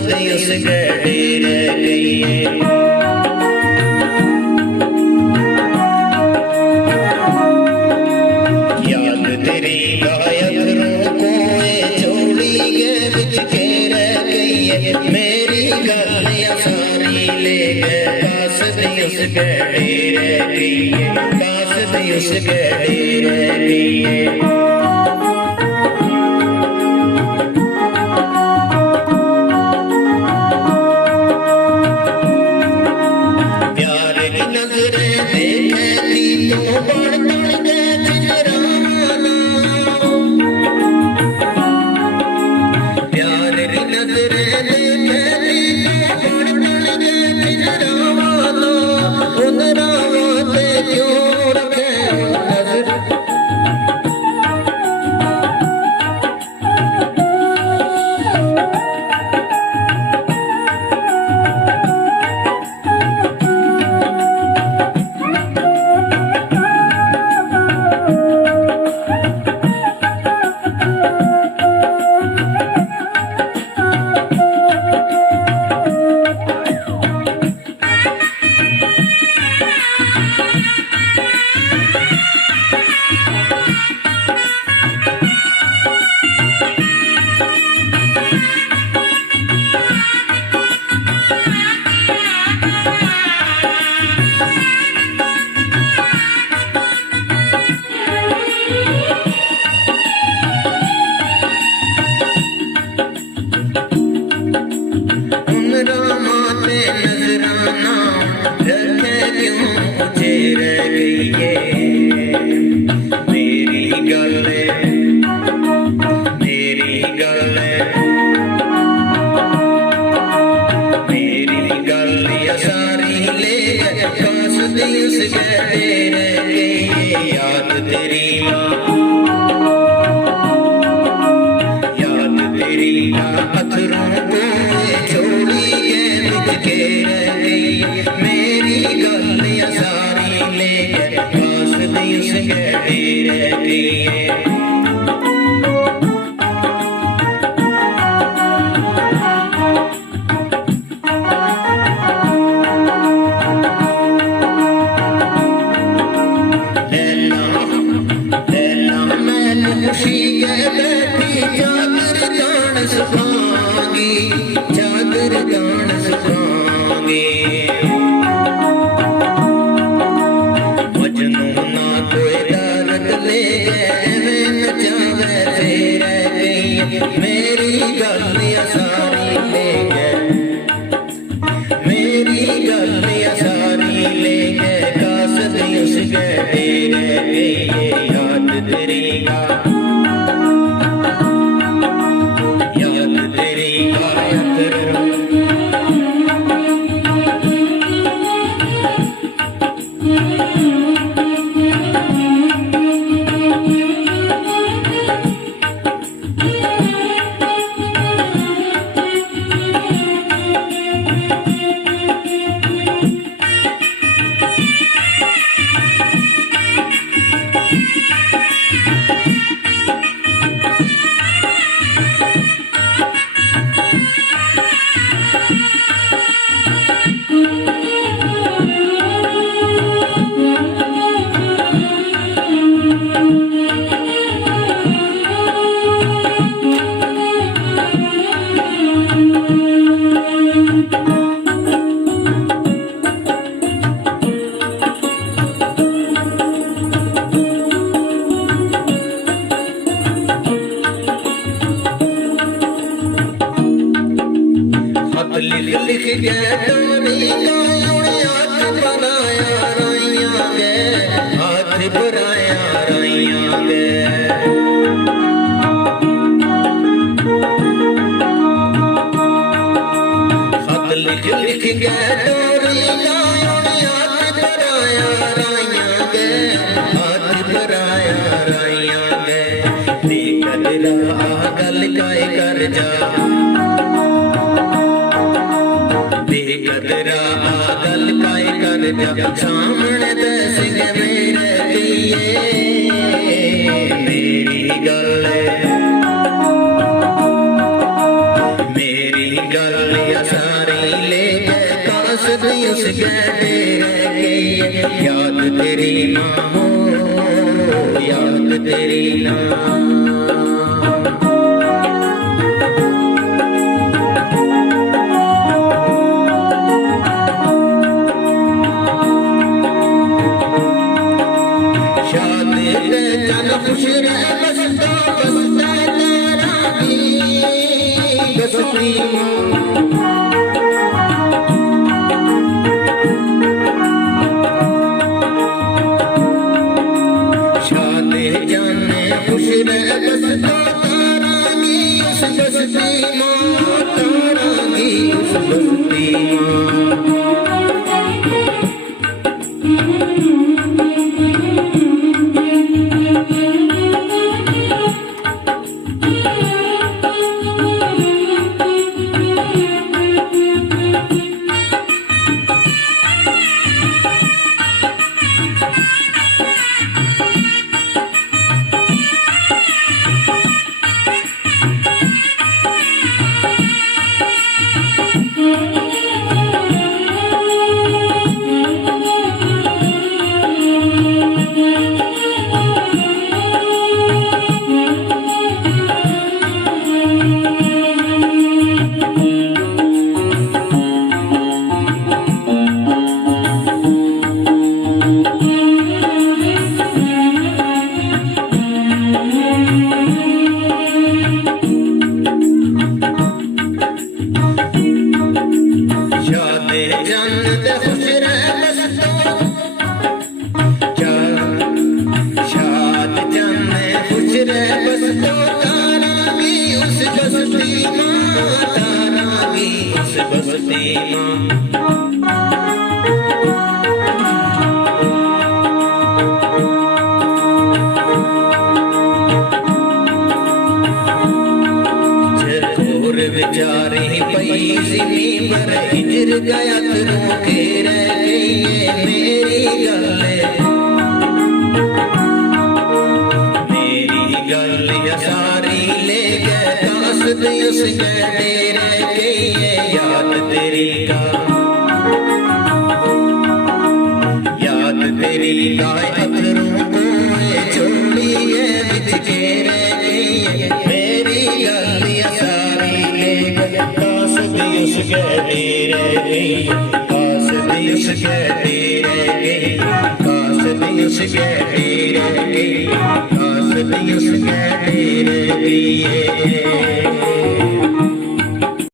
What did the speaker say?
दे उस गड़े रह गई है। याद तेरी गायकरों को छोड़ी के बिच के रह गई है। मेरी गलियां सारी ले गए पास दे उस गड़े रह गई है। पास दे उस गड़े रह गई है। याद तेरी अथरों को छोड़ी के बिच के रह गई। मेरी गलियां सारी ले गए पास दे उस गड़े रह गई है। चादर जान सुखांगी मजनू ना कोई दर्द ले गए नचावे फिर गई। मेरी गलियां सारी ले गए। मेरी गलियां सारी ले गए कास दे उस गड़े रह गई। याद तेरी लिख गए हाथ बनाया राइया गए हाथ बनाया राइया गए। खत लिख गए हाथ बनाया राइया गए हाथ बनाया राइया गए। कदरा गल काय कर जा कदरा गल काय कर जा सामने दस मेरे दिए। मेरी गल गल या सारी ले गए कासद उस गहरे रह गई याद तेरी ना हो याद तेरी ना खुश रह बसता बसता तारा भी बसती शादे जाने खुश रह बसता तारा भी उस बसती माँ तारा भी उस बसती माँ बेचारी पई ज़मीन पर हिजर गया तू के रह गई मेरी गल या सारी ले गए कासद उस गहरे रह गई याद तेरी का याद तेरी गाय अथरों को छोड़ी है बिछ के रह गई मेरी गल या सारी ले गए कासद उस गहरे रह गई कासद उस गहरे रह गई कासद उस गहरे रह गई कासद उस गहरे रह गई